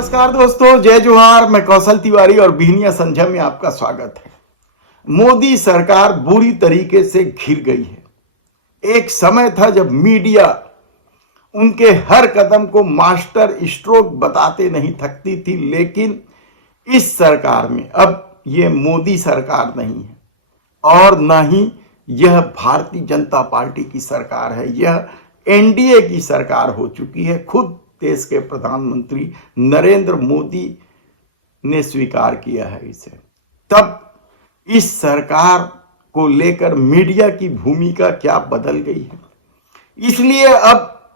नमस्कार दोस्तों, जय जोहार। मैं कौशल तिवारी और बिहनिया संझा में आपका स्वागत है। मोदी सरकार बुरी तरीके से घिर गई है। एक समय था जब मीडिया उनके हर कदम को मास्टर स्ट्रोक बताते नहीं थकती थी, लेकिन इस सरकार में अब ये मोदी सरकार नहीं है और न ही यह भारतीय जनता पार्टी की सरकार है। यह एनडीए की सरकार हो चुकी है। खुद देश के प्रधानमंत्री नरेंद्र मोदी ने स्वीकार किया है इसे। तब इस सरकार को लेकर मीडिया की भूमिका क्या बदल गई है, इसलिए अब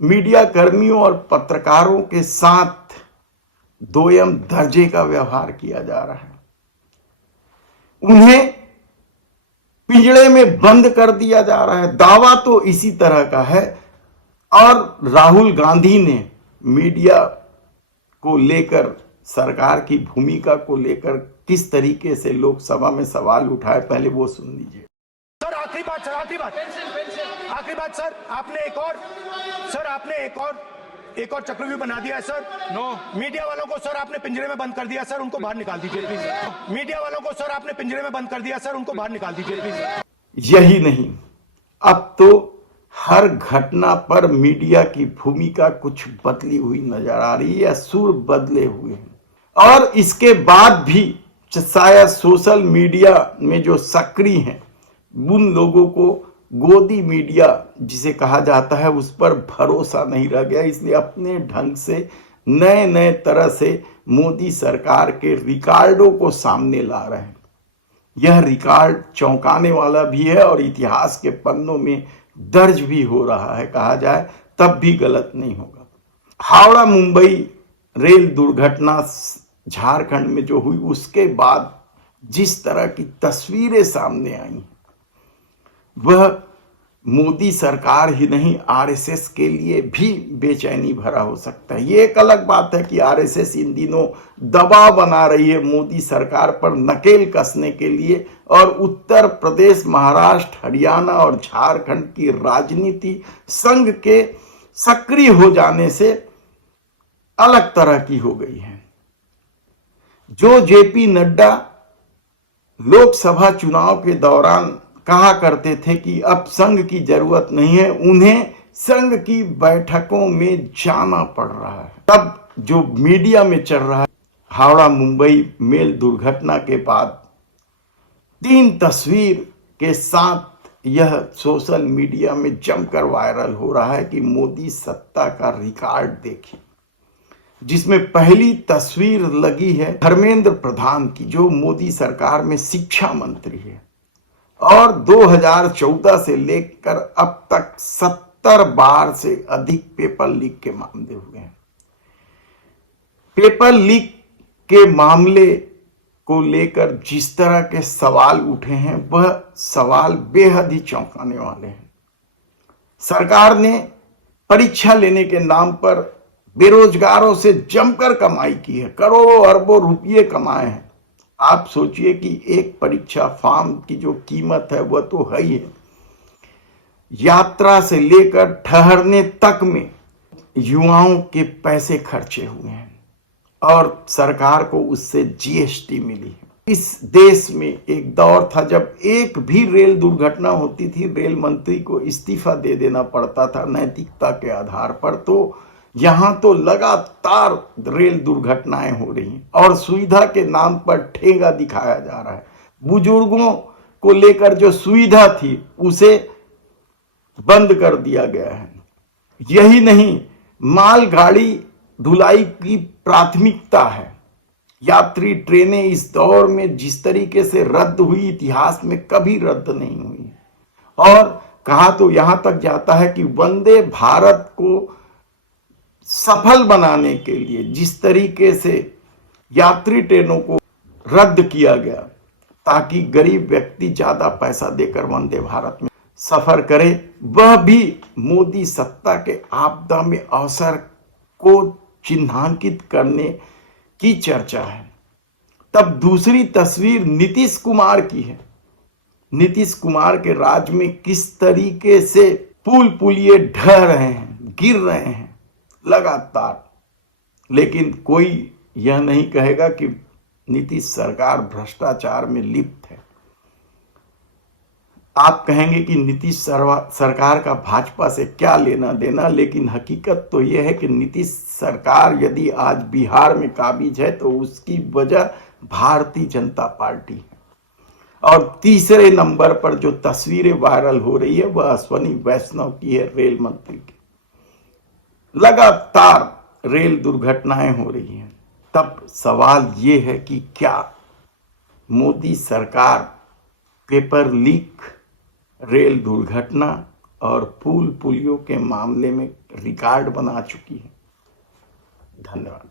मीडिया कर्मियों और पत्रकारों के साथ दोयम दर्जे का व्यवहार किया जा रहा है। उन्हें पिंजड़े में बंद कर दिया जा रहा है। दावा तो इसी तरह का है और राहुल गांधी ने मीडिया को लेकर, सरकार की भूमिका को लेकर किस तरीके से लोकसभा में सवाल उठाए, पहले वो सुन लीजिए। सर आखिरी बात सर, आखिरी बात सर, आपने एक और चक्रव्यूह बना दिया है सर। मीडिया वालों को सर आपने पिंजरे में बंद कर दिया सर, उनको बाहर निकाल दीजिए प्लीज। मीडिया वालों को सर आपने पिंजरे में बंद कर दिया सर, उनको बाहर निकाल दीजिए प्लीज। यही नहीं, अब तो हर घटना पर मीडिया की भूमिका कुछ बदली हुई नजर आ रही है या सुर बदले हुए हैं। और इसके बाद भी शायद सोशल मीडिया में जो सक्रिय हैं उन लोगों को गोदी मीडिया जिसे कहा जाता है उस पर भरोसा नहीं रह गया, इसलिए अपने ढंग से नए नए तरह से मोदी सरकार के रिकॉर्डों को सामने ला रहे हैं। यह रिकॉर्ड चौंकाने वाला भी है और इतिहास के पन्नों में दर्ज भी हो रहा है, कहा जाए तब भी गलत नहीं होगा। हावड़ा मुंबई रेल दुर्घटना झारखंड में जो हुई, उसके बाद जिस तरह की तस्वीरें सामने आई वह मोदी सरकार ही नहीं, आरएसएस के लिए भी बेचैनी भरा हो सकता है। ये एक अलग बात है कि आरएसएस इन दिनों दबाव बना रही है मोदी सरकार पर नकेल कसने के लिए, और उत्तर प्रदेश, महाराष्ट्र, हरियाणा और झारखंड की राजनीति संघ के सक्रिय हो जाने से अलग तरह की हो गई है। जो जेपी नड्डा लोकसभा चुनाव के दौरान कहा करते थे कि अब संघ की जरूरत नहीं है, उन्हें संघ की बैठकों में जाना पड़ रहा है। तब जो मीडिया में चल रहा है, हावड़ा मुंबई मेल दुर्घटना के बाद 3 तस्वीर के साथ यह सोशल मीडिया में जमकर वायरल हो रहा है कि मोदी सत्ता का रिकॉर्ड देखिए, जिसमें पहली तस्वीर लगी है धर्मेंद्र प्रधान की, जो मोदी सरकार में शिक्षा मंत्री है और 2014 से लेकर अब तक 70 बार से अधिक पेपर लीक के मामले हुए हैं। पेपर लीक के मामले को लेकर जिस तरह के सवाल उठे हैं वह सवाल बेहद ही चौंकाने वाले हैं। सरकार ने परीक्षा लेने के नाम पर बेरोजगारों से जमकर कमाई की है, करोड़ों अरबों रुपये कमाए हैं। आप सोचिए कि एक परीक्षा फॉर्म की जो कीमत है वह तो है ही है, यात्रा से लेकर ठहरने तक में युवाओं के पैसे खर्चे हुए हैं और सरकार को उससे जीएसटी मिली है। इस देश में एक दौर था जब एक भी रेल दुर्घटना होती थी रेल मंत्री को इस्तीफा दे देना पड़ता था नैतिकता के आधार पर। तो यहां तो लगातार रेल दुर्घटनाएं हो रही हैं और सुविधा के नाम पर ठेंगा दिखाया जा रहा है। बुजुर्गों को लेकर जो सुविधा थी उसे बंद कर दिया गया है। यही नहीं, मालगाड़ी ढुलाई की प्राथमिकता है। यात्री ट्रेनें इस दौर में जिस तरीके से रद्द हुई, इतिहास में कभी रद्द नहीं हुई। और कहा तो यहां तक जाता है कि वंदे भारत को सफल बनाने के लिए जिस तरीके से यात्री ट्रेनों को रद्द किया गया ताकि गरीब व्यक्ति ज्यादा पैसा देकर वंदे भारत में सफर करे, वह भी मोदी सत्ता के आपदा में अवसर को चिन्हांकित करने की चर्चा है। तब दूसरी तस्वीर नीतीश कुमार की है। नीतीश कुमार के राज में किस तरीके से पुल पुलिये ढह रहे हैं, गिर रहे हैं लगातार। लेकिन कोई यह नहीं कहेगा कि नीतीश सरकार भ्रष्टाचार में लिप्त है। आप कहेंगे कि नीतीश सरकार का भाजपा से क्या लेना देना, लेकिन हकीकत तो यह है कि नीतीश सरकार यदि आज बिहार में काबिज है तो उसकी वजह भारतीय जनता पार्टी है। और तीसरे नंबर पर जो तस्वीरें वायरल हो रही है वह अश्विनी वैष्णव की है, रेल मंत्री की। लगातार रेल दुर्घटनाएं हो रही हैं। तब सवाल ये है कि क्या मोदी सरकार पेपर लीक, रेल दुर्घटना और पुलियों के मामले में रिकॉर्ड बना चुकी है? धन्यवाद।